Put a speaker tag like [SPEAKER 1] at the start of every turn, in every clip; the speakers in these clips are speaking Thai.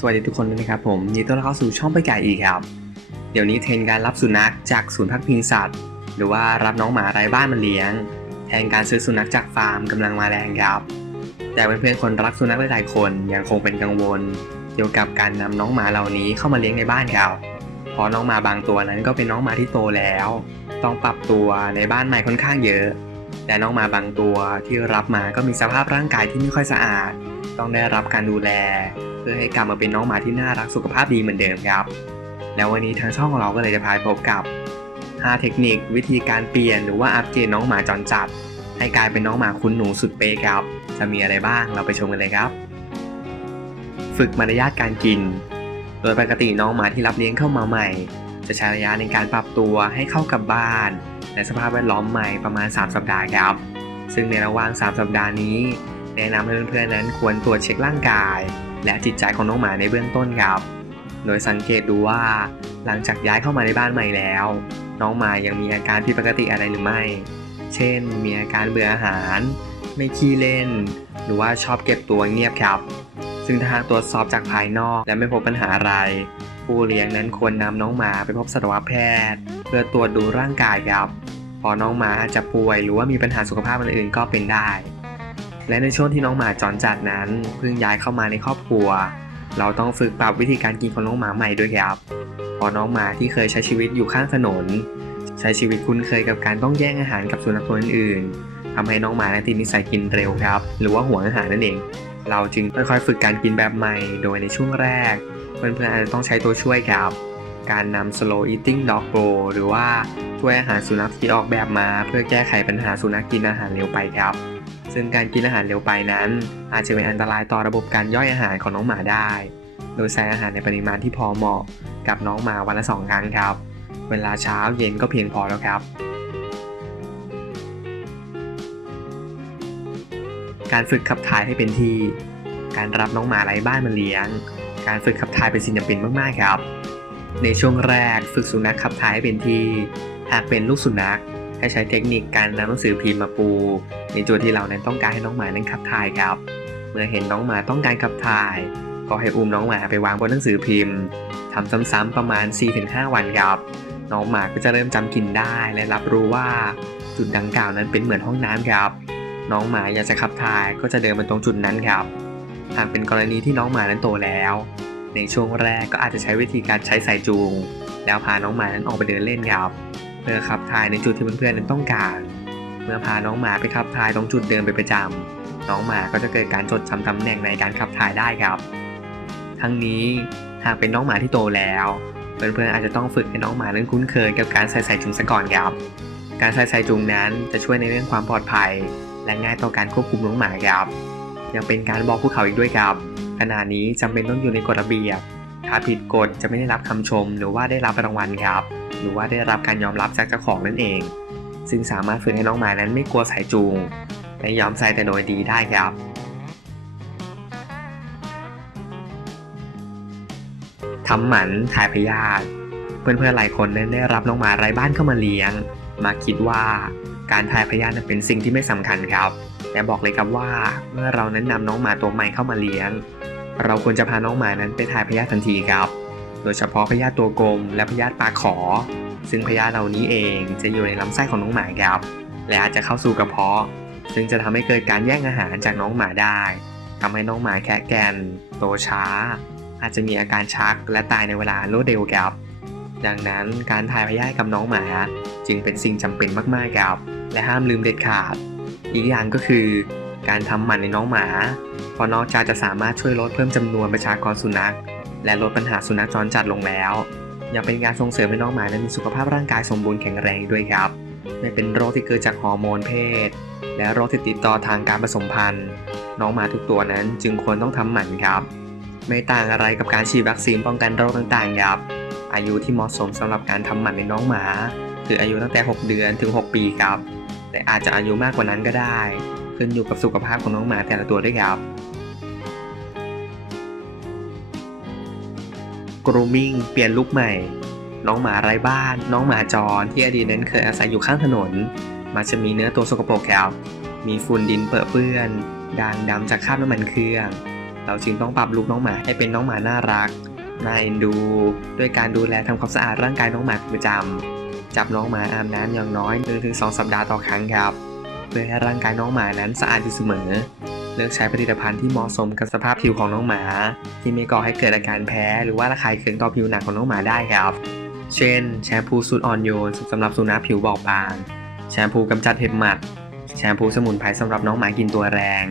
[SPEAKER 1] สวัสดีทุกคนด้วยนะครับผมยินดีต้อนรับเข้าสู่ช่องไปไก่อีกครับ เดี๋ยวนี้เทรนการรับสุนัขจากศูนย์พักพิงสัตว์ หรือว่ารับน้องหมาไร้บ้านมาเลี้ยง แทนการซื้อสุนัขจากฟาร์มกำลังมาแรงครับ แต่เพื่อนๆคนรักสุนัขหลายๆคนยังคงเป็นกังวล เกี่ยวกับการนำน้องหมาเหล่านี้เข้ามาเลี้ยงในบ้านครับเพราะน้องหมาบางตัวนั้นก็เป็นน้องหมาที่โตแล้ว ต้องปรับตัวในบ้านใหม่ค่อนข้างเยอะและน้องหมาบางตัวที่รับมาก็มีสภาพร่างกายที่ไม่ค่อยสะอาด ต้องได้รับการดูแล เพื่อให้กลับมาเป็นน้องหมาที่น่ารักสุขภาพดีเหมือนเดิมครับ แล้ววันนี้ทางช่องของเราก็เลยจะพาพบกับ 5 เทคนิค วิธีการเปลี่ยนหรือว่าอัปเกรดน้องหมาจรจัด ให้กลายเป็นน้องหมาคุณหนูสุดเป๊ะครับ จะมีอะไรบ้างเราไปชมกันเลยครับ ฝึกมารยาทการกิน โดยปกติน้องหมาที่รับเลี้ยงเข้ามาใหม่ จะใช้ระยะในการปรับตัวให้เข้ากับบ้าน และสภาพแวดล้อมใหม่ประมาณ 3 สัปดาห์ครับ ซึ่งในระหว่าง 3 สัปดาห์นี้ แนะนำให้เพื่อนๆนั้นควรตรวจเช็คร่างกาย และจิตใจของน้องหมาในเบื้องต้นครับ โดยสังเกตดูว่า หลังจากย้ายเข้ามาในบ้านใหม่แล้ว น้องหมายังมีอาการผิดปกติอะไรหรือไม่ เช่น มีอาการเบื่ออาหาร ไม่ขี้เล่น หรือว่าชอบเก็บตัวเงียบครับ ซึ่งถ้าหากตรวจสอบจากภายนอกและไม่พบปัญหาอะไร ผู้เลี้ยงนั้นควรนำน้องหมาไปพบสัตวแพทย์ เพื่อตรวจดูร่างกายครับพอน้องหมาอาจจะป่วยหรือว่ามีปัญหาสุขภาพอื่นๆก็เป็นได้ และในช่วงที่น้องหมาจรจัดนั้นเพิ่งย้ายเข้ามาในครอบครัว เราต้องฝึกปรับวิธีการกินของน้องหมาใหม่ด้วยครับเพอน้องหมาที่เคยใช้ชีวิตอยู่ข้างถนน ใช้ชีวิตคุ้นเคยกับการต้องแย่งอาหารกับสุนัขตัวอื่นๆทำให้น้องหมานั้นติดนิสัยกินเร็วครับ หรือว่าหวงอาหารนั่นเอง เราจึงค่อยๆฝึกการกินแบบใหม่ โดยในช่วงแรก เพื่อนๆอาจจะต้องใช้ตัวช่วยครับ การนำ slow eating dog bowl หรือว่าถ้วยอาหารสุนัขที่ออกแบบมา เพื่อแก้ไขปัญหาสุนัขกินอาหารเร็วไปครับ ซึ่งการกินอาหารเร็วไปนั้น อาจจะเป็นอันตรายต่อระบบการย่อยอาหารของน้องหมาได้ โดยใส่อาหารในปริมาณที่พอเหมาะกับน้องหมาวันละสองครั้งครับ เวลาเช้าเย็นก็เพียงพอแล้วครับ การฝึกขับถ่ายให้เป็นที่ การรับน้องหมาไร้บ้านมาเลี้ยง การฝึกขับถ่ายเป็นสิ่งจำเป็นมากๆครับ ในช่วงแรกฝึกสุนัขขับถ่ายให้เป็นที่ หากเป็นลูกสุนัข ให้ใช้เทคนิคการนำหนังสือพิมพ์มาปู ในจุดที่เรานั้นต้องการให้น้องหมานั้นขับถ่ายครับ เมื่อเห็นน้องหมาต้องการขับถ่าย ก็ให้อุ้มน้องหมาไปวางบนหนังสือพิมพ์ทำซ้ำๆประมาณ 4-5 วันครับน้องหมาก็จะเริ่มจำกลิ่นได้และรับรู้ว่าจุดดังกล่าวนั้นเป็นเหมือนห้องน้ำครับ น้องหมาอยากจะขับถ่ายก็จะเดินมาตรงจุดนั้นครับ หากเป็นกรณีที่น้องหมานั้นโตแล้ว ในช่วงแรกก็อาจจะใช้วิธีการใช้สายจูง แล้วพาน้องหมานั้นออกไปเดินเล่นครับ เพื่อขับถ่ายในจุดที่เพื่อนๆนั้นต้องการ เมื่อพาน้องหมาไปขับถ่ายตรงจุดเดิมไปประจำน้องหมาก็จะเกิดการจดจำตำแหน่งในการขับถ่ายได้ครับ ทั้งนี้หากเป็นน้องหมาที่โตแล้ว เพื่อนๆอาจจะต้องฝึกให้น้องหมานั้นคุ้นเคยกับการใส่สายจูงซะก่อนครับ การใส่สายจูงนั้นจะช่วยในเรื่องความปลอดภัย และง่ายต่อการควบคุมน้องหมาครับ ยังเป็นการบอกภูเขาอีกด้วยครับขณะนี้จำเป็นต้องอยู่ในกฎระเบียบ ถ้าผิดกฎจะไม่ได้รับคำชม หรือว่าได้รับรางวัลครับ หรือว่าได้รับการยอมรับจากเจ้าของนั่นเอง ซึ่งสามารถฝึกให้น้องหมานั้นไม่กลัวสายจูงและยอมใส่แต่โดยดีได้ครับทำหมันถ่ายพยาธิเพื่อนๆหลายคนนั้นได้รับน้องหมาไร้บ้านเข้ามาเลี้ยง มาคิดว่าการถ่ายพยาธิเป็นสิ่งที่ไม่สำคัญครับ แต่บอกเลยครับว่าเมื่อเรานั้นนำน้องหมาตัวใหม่เข้ามาเลี้ยง เราควรจะพาน้องหมานั้นไปถ่ายพยาธิทันทีครับ โดยเฉพาะพยาธิตัวกลมและพยาธิปากขอ ซึ่งพยาธิเหล่านี้เองจะอยู่ในลำไส้ของน้องหมาครับ และอาจจะเข้าสู่กระเพาะ ซึ่งจะทำให้เกิดการแย่งอาหารจากน้องหมาได้ทำให้น้องหมาแคะแกนโตช้า อาจจะมีอาการชักและตายในเวลารวดเร็วครับ ดังนั้นการถ่ายพยาธิกับน้องหมาจึงเป็นสิ่งจำเป็นมากๆครับ และห้ามลืมเด็ดขาด อีกอย่างก็คือ การทำหมันในน้องหมา เพราะนอกจากจะสามารถช่วยลดเพิ่มจำนวนประชากรสุนัข และลดปัญหาสุนัขจรจัดลงแล้ว ยังเป็นการส่งเสริมให้น้องหมานั้นมีสุขภาพร่างกายสมบูรณ์แข็งแรงด้วยครับไม่เป็นโรคที่เกิดจากฮอร์โมนเพศ และโรคที่ติดต่อทางการผสมพันธุ์ น้องหมาทุกตัวนั้นจึงควรต้องทำหมันครับ ไม่ต่างอะไรกับการฉีดวัคซีนป้องกันโรคต่างๆครับ อายุที่เหมาะสมสำหรับการทำหมันในน้องหมา คืออายุตั้งแต่ 6 เดือนถึง 6 ปีครับ แต่อาจจะอายุมากกว่านั้นก็ได้ ขึ้นอยู่กับสุขภาพของน้องหมาแต่ละตัวด้วยครับ grooming เปลี่ยนลุคใหม่ น้องหมาไร้บ้าน น้องหมาจรที่อดีตนั้นเคยอาศัยอยู่ข้างถนน มักจะมีเนื้อตัวสกปรกครับมีฝุ่นดินเปื้อเปื้อนด่างดำจากคราบน้ำมันเครื่อง เราจึงต้องปรับลุกน้องหมาให้เป็นน้องหมาน่ารักน่าเอ็นดู ด้วยการดูแลทำความสะอาดร่างกายน้องหมาเป็นประจำจับน้องหมาอาบน้ำอย่างน้อย1-2สัปดาห์ต่อครั้งครับ เพื่อให้ร่างกายน้องหมานั้นสะอาดอยู่เสมอ เลือกใช้ผลิตภัณฑ์ที่เหมาะสมกับสภาพผิวของน้องหมา ที่ไม่ก่อให้เกิดอาการแพ้ หรือว่าระคายเคืองต่อผิวหนังของน้องหมาได้ครับ เช่น แชมพูสูตรอ่อนโยนสำหรับสุนัขผิวบอบบาง แชมพูกำจัดเห็บหมัด แชมพูสมุนไพรสำหรับน้องหมากินตัวแรง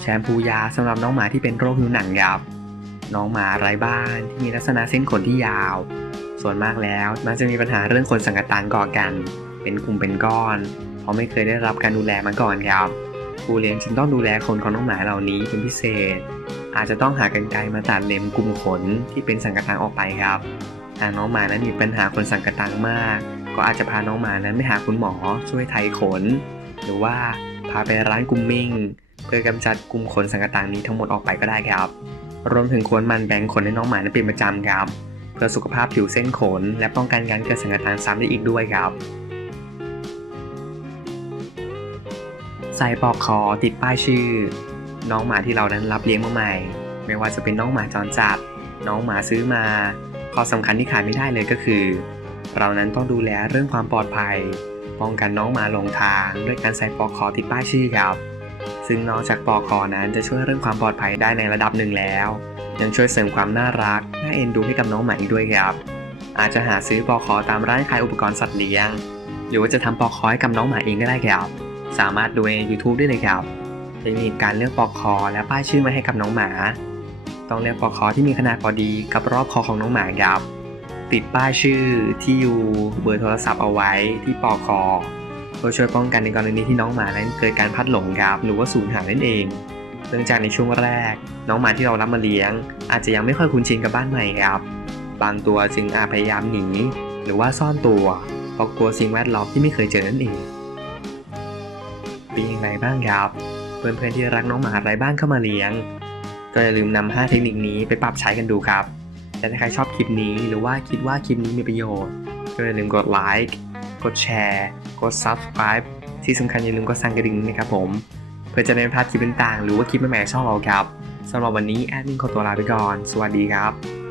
[SPEAKER 1] แชมพูยาสำหรับน้องหมาที่เป็นโรคผิวหนังครับน้องหมาไร้บ้านที่มีลักษณะเส้นขนที่ยาว ส่วนมากแล้วมักจะมีปัญหาเรื่องขนสังกะตังก่อกัน เป็นกลุ่มเป็นก้อน เพราะไม่เคยได้รับการดูแลมาก่อนครับ ผู้เลี้ยงจึงต้องดูแลขนของน้องหมาเหล่านี้เป็นพิเศษ อาจจะต้องหากรรไกรมาตัดเล็มกลุ่มขนที่เป็นสังกตังออกไปครับหากน้องหมานั้นมีปัญหาขนสังกตังมาก ก็อาจจะพาน้องหมานั้นไปหาคุณหมอช่วยไถขน หรือว่าพาไปร้านกุมมิ่ง เพื่อกำจัดกลุ่มขนสังกตังนี้ทั้งหมดออกไปก็ได้ครับ รวมถึงควรมันแบ่งขนให้น้องหมานั้นเป็นประจำครับ เพื่อสุขภาพผิวเส้นขน และป้องกันการเกิดสังกตังซ้ำได้อีกด้วยครับ ใส่ปลอกคอติดป้ายชื่อ น้องหมาที่เรานั้นรับเลี้ยงมาใหม่ ไม่ว่าจะเป็นน้องหมาจรจัด น้องหมาซื้อมาข้อสำคัญที่ขาดไม่ได้เลยก็คือ เรานั้นต้องดูแลเรื่องความปลอดภัย ป้องกันน้องหมาหลงทาง ด้วยการใส่ปลอกคอติดป้ายชื่อครับ ซึ่งนอกจากปลอกคอนั้นจะช่วยเรื่องความปลอดภัยได้ในระดับหนึ่งแล้ว ยังช่วยเสริมความน่ารักน่าเอ็นดูให้กับน้องหมาอีกด้วยครับ อาจจะหาซื้อปลอกคอตามร้านขายอุปกรณ์สัตว์เลี้ยง หรือว่าจะทำปลอกคอให้กับน้องหมาเองก็ได้ครับ สามารถดูใน YouTube ได้เลยครับเทคนิคการเลือกปลอกคอและป้ายชื่อมาให้กับน้องหมา ต้องเลือกปลอกคอที่มีขนาดพอดีกับรอบคอของน้องหมาครับ ติดป้ายชื่อที่อยู่เบอร์โทรศัพท์เอาไว้ที่ปลอกคอเพื่อช่วยป้องกันในกรณีที่น้องหมานั้นเกิดการพัดหลงครับหรือว่าสูญหายนั่นเอง เนื่องจากในช่วงแรก น้องหมาที่เรารับมาเลี้ยง อาจจะยังไม่ค่อยคุ้นชินกับบ้านใหม่ครับ บางตัวจึงอาจพยายามหนีหรือว่าซ่อนตัวเพราะกลัวสิ่งแวดล้อมที่ไม่เคยเจอนั่นเอง เป็นอย่างไรบ้างครับ เพื่อนๆที่รักน้องหมาไร้บ้านเข้ามาเลี้ยง ก็อย่าลืมนำ5เทคนิคนี้ไปปรับใช้กันดูครับและถ้าใครชอบคลิปนี้หรือว่าคิดว่าคลิปนี้มีประโยชน์ ก็อย่าลืมกดไลค์กดแชร์กด subscribe ที่สำคัญอย่าลืมกดสั่นกระดิ่งนะครับผม เพื่อจะได้ไม่พลาดคลิปต่างๆ หรือว่าคลิปใหม่ๆช่องเราครับสำหรับวันนี้แอดมินขอตัวลาไปก่อน สวัสดีครับ